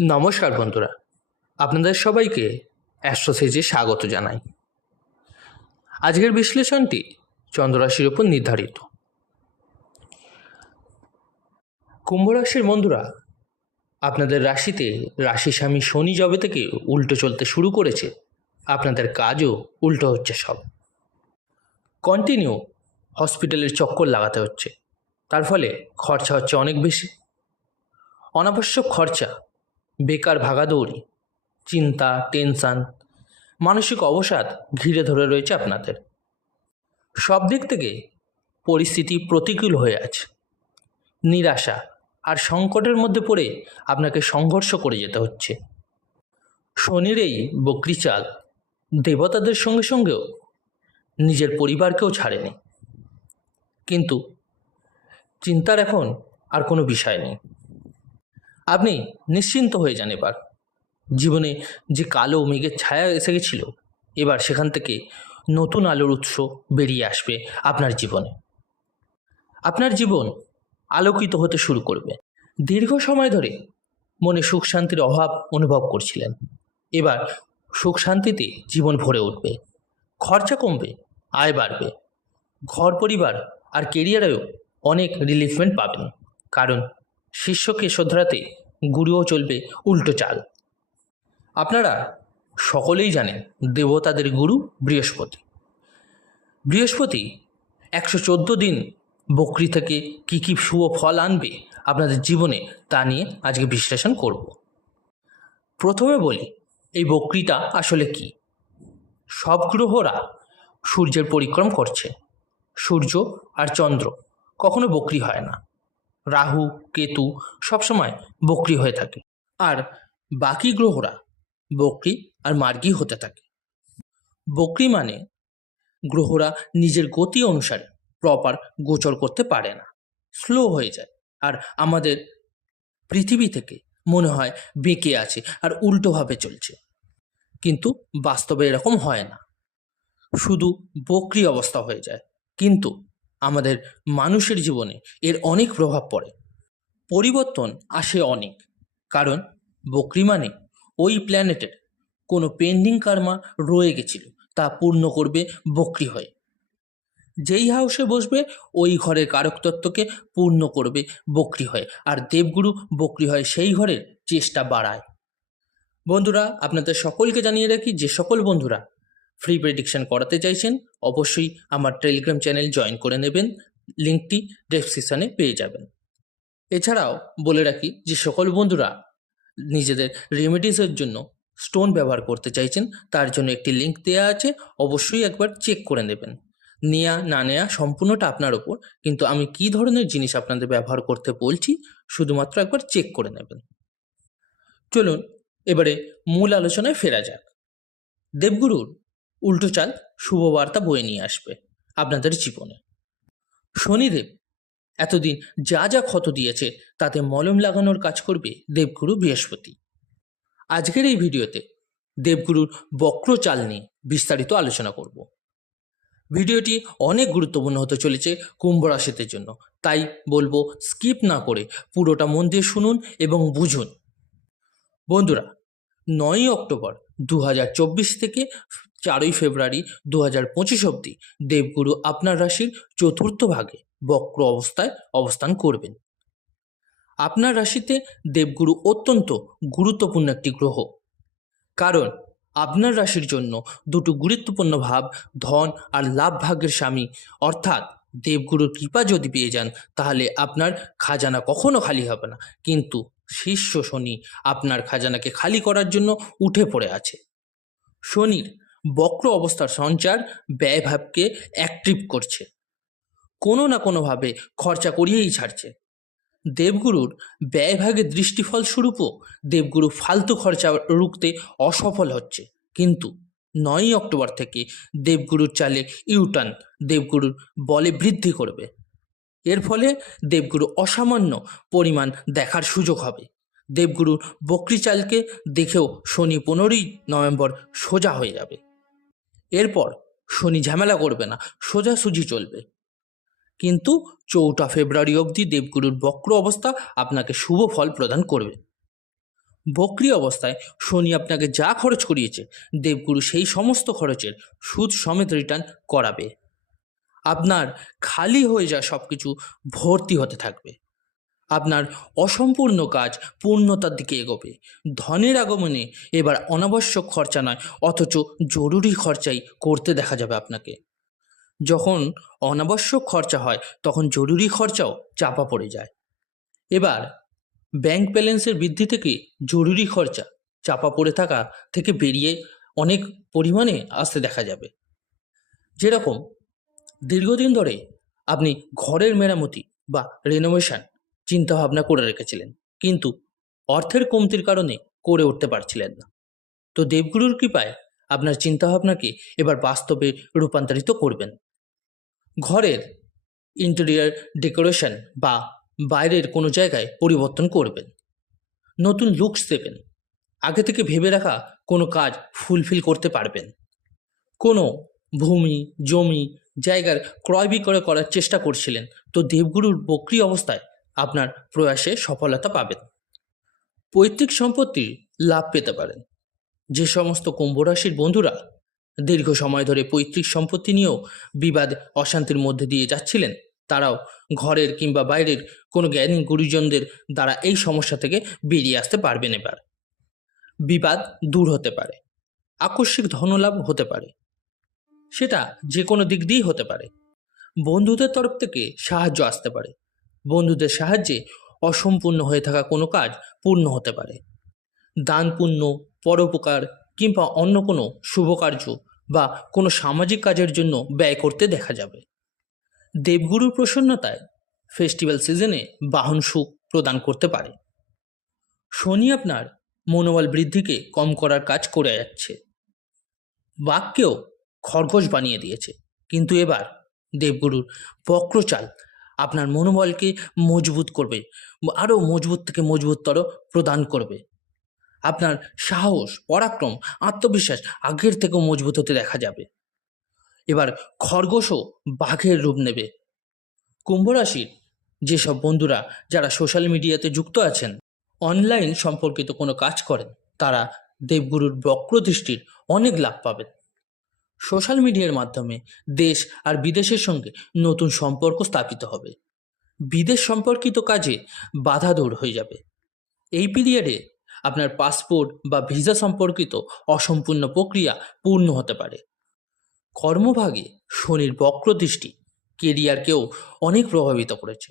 নমস্কার বন্ধুরা, আপনাদের সবাইকে অ্যাস্ট্রোসেজে স্বাগত জানাই। আজকের বিশ্লেষণটি চন্দ্ররাশির উপর নির্ধারিত। কুম্ভ রাশির বন্ধুরা, আপনাদের রাশিতে রাশি স্বামী শনি যবে থেকে উল্টো চলতে শুরু করেছে, আপনাদের কাজও উল্টো হচ্ছে। সব কন্টিনিউ হসপিটালের চক্কর লাগাতে হচ্ছে, তার ফলে খরচা হচ্ছে অনেক বেশি। অনাবশ্যক খরচা, বেকার ভাগাদৌড়ি, চিন্তা, টেনশান, মানসিক অবসাদ ঘিরে ধরে রয়েছে আপনাদের। সব দিক থেকে পরিস্থিতি প্রতিকূল হয়ে আছে। নিরাশা আর সংকটের মধ্যে পড়ে আপনাকে সংঘর্ষ করে যেতে হচ্ছে। শনির এই বক্রি চাল দেবতাদের সঙ্গে সঙ্গেও নিজের পরিবারকেও ছাড়েনি। কিন্তু চিন্তার এখন আর কোনো বিষয় নেই। আপনি নিশ্চিন্ত হয়ে যান। এবার জীবনে যে কালো মেঘের ছায়া এসে গেছিল, এবার সেখান থেকে নতুন আলোর উৎস বেরিয়ে আসবে আপনার জীবনে। আপনার জীবন আলোকিত হতে শুরু করবে। দীর্ঘ সময় ধরে মনে সুখ শান্তির অভাব অনুভব করছিলেন, এবার সুখ শান্তিতে জীবন ভরে উঠবে। খরচা কমবে, আয় বাড়বে। ঘর পরিবার আর কেরিয়ারেও অনেক রিলিফমেন্ট পাবেন, কারণ শিষ্যকে শোধরাতে গুরুও চলবে উল্টো চাল। আপনারা সকলেই জানেন দেবতাদের গুরু বৃহস্পতি। বৃহস্পতি 114 দিন বকরি থেকে কী কী শুভ ফল আনবে আপনাদের জীবনে, তা নিয়ে আজকে বিশ্লেষণ করব। প্রথমে বলি, এই বকরিটা আসলে কি। সব গ্রহরা সূর্যের পরিক্রম করছে। সূর্য আর চন্দ্র কখনো বকরি হয় না। রাহু, কেতু সবসময় বকরি হয়ে থাকে, আর বাকি গ্রহরা বকরি আর মার্গী হতে থাকে। বকরি মানে গ্রহরা নিজের গতি অনুসারে প্রপার গোচর করতে পারে না, স্লো হয়ে যায়, আর আমাদের পৃথিবী থেকে মনে হয় বেঁকে আছে আর উল্টোভাবে চলছে। কিন্তু বাস্তবে এরকম হয় না, শুধু বকরি অবস্থা হয়ে যায়। কিন্তু আমাদের মানুষের জীবনে এর অনেক প্রভাব পড়ে, পরিবর্তন আসে অনেক। কারণ বকরি মানে ওই প্ল্যানেটের কোনো পেন্ডিং কর্মা রয়ে গেছিল, তা পূর্ণ করবে বকরি হয়ে। যেই হাউসে বসবে ওই ঘরের কারকতত্ত্বকে পূর্ণ করবে বকরি হয়ে, আর দেবগুরু বকরি হয়ে সেই ঘরের চেষ্টা বাড়ায়। বন্ধুরা, আপনাদের সকলকে জানিয়ে রাখি, যে সকল বন্ধুরা ফ্রি প্রেডিকশন করাতে চাইছেন অবশ্যই আমার টেলিগ্রাম চ্যানেল জয়েন করে নেবেন, লিঙ্কটি ডেসক্রিপশনে পেয়ে যাবেন। এছাড়াও বলে রাখি, যে সকল বন্ধুরা নিজেদের রেমেডিসের জন্য স্টোন ব্যবহার করতে চাইছেন, তার জন্য একটি লিঙ্ক দেওয়া আছে, অবশ্যই একবার চেক করে নেবেন। নেয়া না নেয়া সম্পূর্ণটা আপনার ওপর, কিন্তু আমি কী ধরনের জিনিস আপনাদের ব্যবহার করতে বলছি শুধুমাত্র একবার চেক করে নেবেন। চলুন এবারে মূল আলোচনায় ফেরা যাক। দেবগুরুর উল্টো চাল শুভবার্তা বয়ে নিয়ে আসবে আপনাদের জীবনে। শনিদেব এতদিন যা যা ক্ষত দিয়েছে তাতে মলম লাগানোর কাজ করবে দেবগুরু বৃহস্পতি। আজকের এই ভিডিওতে দেবগুরুর বক্র চাল নিয়ে বিস্তারিত আলোচনা করব। ভিডিওটি অনেক গুরুত্বপূর্ণ হতে চলেছে কুম্ভ রাশিদের জন্য, তাই বলবো স্কিপ না করে পুরোটা মন দিয়ে শুনুন এবং বুঝুন। বন্ধুরা, 9ই অক্টোবর 2024 থেকে 4ই ফেব্রুয়ারি 2025 অবধি দেবগুরু আপনার রাশির চতুর্থ ভাগে বক্র অবস্থায় অবস্থান করবেন। আপনার রাশিতে দেবগুরু অত্যন্ত গুরুত্বপূর্ণ একটি গ্রহ, কারণ আপনার রাশির জন্য দুটো গুরুত্বপূর্ণ ভাব ধন আর লাভ ভাগ্যের স্বামী, অর্থাৎ দেবগুরুর কৃপা যদি পেয়ে যান তাহলে আপনার খাজানা কখনো খালি হবে না। কিন্তু শিষ্য শনি আপনার খাজানাকে খালি করার জন্য উঠে পড়ে আছে। শনির বক্র অবস্থার সঞ্চার ব্যয়ভাবকে অ্যাক্টিভ করছে, কোনো না কোনোভাবে খরচা করিয়েই ছাড়ছে। দেবগুরুর ব্যয়ভাগের দৃষ্টিফল স্বরূপও দেবগুরু ফালতু খরচা রুখতে অসফল হচ্ছে। কিন্তু 9ই অক্টোবর থেকে দেবগুরুর চালে ইউটার্ন দেবগুরুর বলে বৃদ্ধি করবে। এর ফলে দেবগুরু অসামান্য পরিমাণ দেখার সুযোগ হবে। দেবগুরুর বক্রি চালকে দেখেও শনি 15ই নভেম্বর সোজা হয়ে যাবে। এরপর শনি ঝামেলা করবে না, সোজাসুজি চলবে। কিন্তু 4 ফেব্রুয়ারি অবধি দেবগুরুর বক্র অবস্থা আপনাকে শুভ ফল প্রদান করবে। বক্রি অবস্থায় শনি আপনাকে যা খরচ করিয়েছে, দেবগুরু সেই সমস্ত খরচের সুদ সমেত রিটার্ন করাবে। আপনার খালি হয়ে যাওয়া সব কিছু ভর্তি হতে থাকবে। আপনার অসম্পূর্ণ কাজ পূর্ণতার দিকে এগোবে। ধনের আগমনে এবার অনাবশ্যক খরচা নয়, অথচ জরুরি খরচাই করতে দেখা যাবে আপনাকে। যখন অনাবশ্যক খরচা হয় তখন জরুরি খরচাও চাপা পড়ে যায়। এবার ব্যাংক ব্যালেন্সের বৃদ্ধি থেকে জরুরি খরচা চাপা পড়ে থাকা থেকে বেরিয়ে অনেক পরিমাণে আসতে দেখা যাবে। যেরকম দীর্ঘদিন ধরে আপনি ঘরের মেরামতি বা রেনোভেশন চিন্তাভাবনা করে রেখেছিলেন, কিন্তু অর্থের কমতির কারণে করে উঠতে পারছিলেন না। তো দেবগুরুর কৃপায় আপনার চিন্তাভাবনাকে এবার বাস্তবে রূপান্তরিত করবেন। ঘরের ইন্টেরিয়ার ডেকোরেশন বা বাইরের কোনো জায়গায় পরিবর্তন করবেন, নতুন লুকস দেবেন, আগে থেকে ভেবে রাখা কোনো কাজ ফুলফিল করতে পারবেন। কোনো ভূমি, জমি, জায়গার ক্রয় বিক্রয় করার চেষ্টা করছিলেন, তো দেবগুরুর বক্রি অবস্থায় আপনার প্রয়াসে সফলতা পাবেন। পৈতৃক সম্পত্তির লাভ পেতে পারেন। যে সমস্ত কুম্ভ রাশির বন্ধুরা দীর্ঘ সময় ধরে পৈতৃক সম্পত্তি নিয়েও বিবাদ অশান্তির মধ্যে দিয়ে যাচ্ছিলেন, তারাও ঘরের কিংবা বাইরের কোনো জ্ঞানী গুরুজনদের দ্বারা এই সমস্যা থেকে বেরিয়ে আসতে পারবেন। এবার বিবাদ দূর হতে পারে, আকস্মিক ধনলাভ হতে পারে, সেটা যে কোনো দিক দিয়েই হতে পারে। বন্ধুদের তরফ থেকে সাহায্য আসতে পারে। বন্ধুদের সাহায্যে অসম্পূর্ণ হয়ে থাকা কোনো কাজ পূর্ণ হতে পারে। দান পুণ্য, পরোপকার কিংবা অন্য কোনো শুভ কার্য বা কোনো সামাজিক কাজের জন্য ব্যয় করতে দেখা যাবে। দেবগুরুর প্রসন্নতায় ফেস্টিভ্যাল সিজনে বাহন সুখ প্রদান করতে পারে। শনি আপনার মনোবল বৃদ্ধিকে কম করার কাজ করে যাচ্ছে, বাক্যেও খরগোশ বানিয়ে দিয়েছে, কিন্তু এবার দেবগুরুর বক্রচাল আপনার মনোবলকে মজবুত করবে, আরও মজবুত থেকে মজবুততর প্রদান করবে। আপনার সাহস, পরাক্রম, আত্মবিশ্বাস আগের থেকেও মজবুত হতে দেখা যাবে। এবার খরগোশও বাঘের রূপ নেবে। কুম্ভ রাশির যেসব বন্ধুরা যারা সোশ্যাল মিডিয়াতে যুক্ত আছেন, অনলাইন সম্পর্কিত কোনো কাজ করেন, তারা দেবগুরুর বক্রদৃষ্টির অনেক লাভ পাবেন। সোশ্যাল মিডিয়ার মাধ্যমে দেশ আর বিদেশের সঙ্গে নতুন সম্পর্ক স্থাপিত হবে। বিদেশ সম্পর্কিত কাজে বাধা দূর হয়ে যাবে। এই পিরিয়ডে আপনার পাসপোর্ট বা ভিসা সম্পর্কিত অসম্পূর্ণ প্রক্রিয়া পূর্ণ হতে পারে। কর্মভাগে শনির বক্রদৃষ্টি কেরিয়ারকেও অনেক প্রভাবিত করেছে।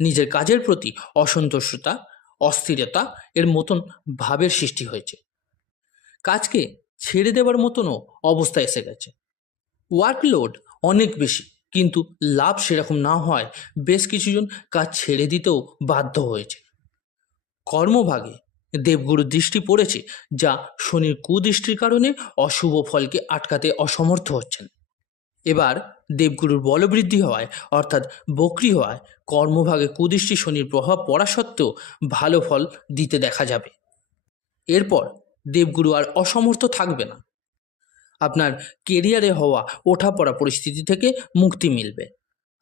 নিজের কাজের প্রতি অসন্তুষ্টতা, অস্থিরতা এর মতন ভাবের সৃষ্টি হয়েছে। কাজকে ছেড়ে দেওয়ার মতনও অবস্থা এসে গেছে। ওয়ার্কলোড অনেক বেশি, কিন্তু লাভ সেরকম না হয় বেশ কিছুজন কাজ ছেড়ে দিতেও বাধ্য হয়েছে। কর্মভাগে দেবগুরুর দৃষ্টি পড়েছে, যা শনির কুদৃষ্টির কারণে অশুভ ফলকে আটকাতে অসমর্থ হচ্ছেন। এবার দেবগুরুর বলবৃদ্ধি হওয়ায়, অর্থাৎ বক্রি হওয়ায়, কর্মভাগে কুদৃষ্টি শনির প্রভাব পড়া সত্ত্বেও ভালো ফল দিতে দেখা যাবে। এরপর দেবগুরু আর অসমর্থ থাকবে না। আপনার কেরিয়ারে হওয়া ওঠাপড়া পরিস্থিতি থেকে মুক্তি মিলবে।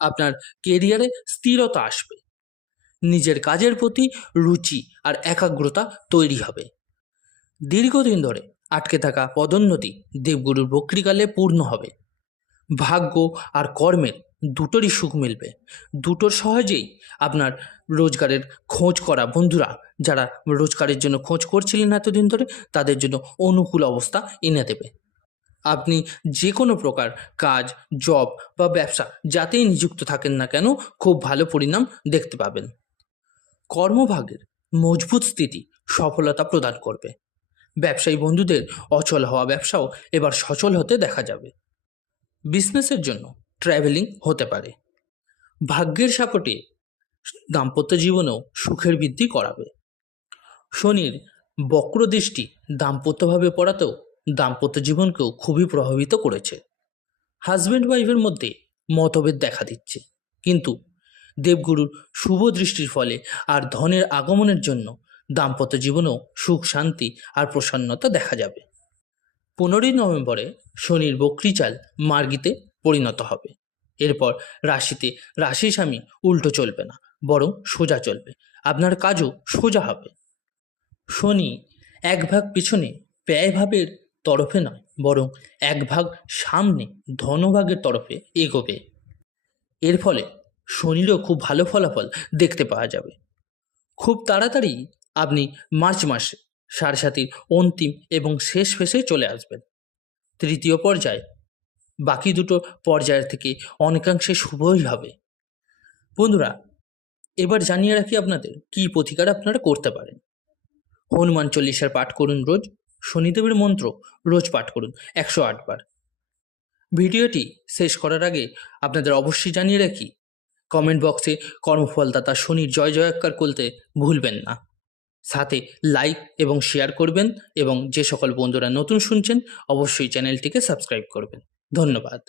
আপনার কেরিয়ারে স্থিরতা আসবে। নিজের কাজের প্রতি রুচি আর একাগ্রতা তৈরি হবে। দীর্ঘদিন ধরে আটকে থাকা পদোন্নতি দেবগুরুর বক্রিকালে পূর্ণ হবে। ভাগ্য আর কর্মের দুটোরই সুখ মিলবে। দুটোর সহজেই আপনার রোজগারের খোঁজ করা বন্ধুরা, যারা রোজগারের জন্য খোঁজ করছিলেন এতদিন ধরে, তাদের জন্য অনুকূল অবস্থা এনে দেবে। আপনি যে কোনো প্রকার কাজ, জব বা ব্যবসা যাতেই নিযুক্ত থাকেন না কেন, খুব ভালো পরিণাম দেখতে পাবেন। কর্মভাগের মজবুত স্থিতি সফলতা প্রদান করবে। ব্যবসায়ী বন্ধুদের অচল হওয়া ব্যবসাও এবার সচল হতে দেখা যাবে। বিজনেসের জন্য ট্রাভেলিং হতে পারে। ভাগ্যের সাপোর্টে দাম্পত্য জীবনেও সুখের বৃদ্ধি করাবে। শনির বক্রদৃষ্টি দাম্পত্যভাবে পড়াতেও দাম্পত্য জীবনকেও খুবই প্রভাবিত করেছে। হাজব্যান্ড ওয়াইফের মধ্যে মতভেদ দেখা দিচ্ছে, কিন্তু দেবগুরুর শুভ দৃষ্টির ফলে আর ধনের আগমনের জন্য দাম্পত্য জীবনেও সুখ, শান্তি আর প্রসন্নতা দেখা যাবে। 15ই নভেম্বরে শনির বক্রিচাল মার্গীতে পরিণত হবে। এরপর রাশিতে রাশি স্বামী উল্টো চলবে না, বরং সোজা চলবে। আপনার কাজও সোজা হবে। শনি এক ভাগ পিছনে ব্যয়ভাবের তরফে নয়, বরং এক ভাগ সামনে ধনভাগের তরফে এগোবে। এর ফলে শনিরও খুব ভালো ফলাফল দেখতে পাওয়া যাবে। খুব তাড়াতাড়ি আপনি মার্চ মাসে সাড়ে অন্তিম এবং শেষ ফেসে চলে আসবেন। তৃতীয় পর্যায় বাকি দুটো পর্যায়ের থেকে অনেকাংশে শুভই হবে। বন্ধুরা, এবার জানিয়ে রাখি আপনাদের কী প্রতিকার আপনারা করতে পারেন। হনুমান চল্লিশার পাঠ করুন রোজ। শনিদেবের মন্ত্র রোজ পাঠ করুন 108 বার। ভিডিওটি শেষ করার আগে আপনাদের অবশ্যই জানিয়ে রাখি, কমেন্ট বক্সে কর্মফলদাতা শনির জয় জয়কার করতে ভুলবেন না। সাথে লাইক এবং শেয়ার করবেন, এবং যে সকল বন্ধুরা নতুন শুনছেন অবশ্যই চ্যানেলটিকে সাবস্ক্রাইব করবেন। ধন্যবাদ।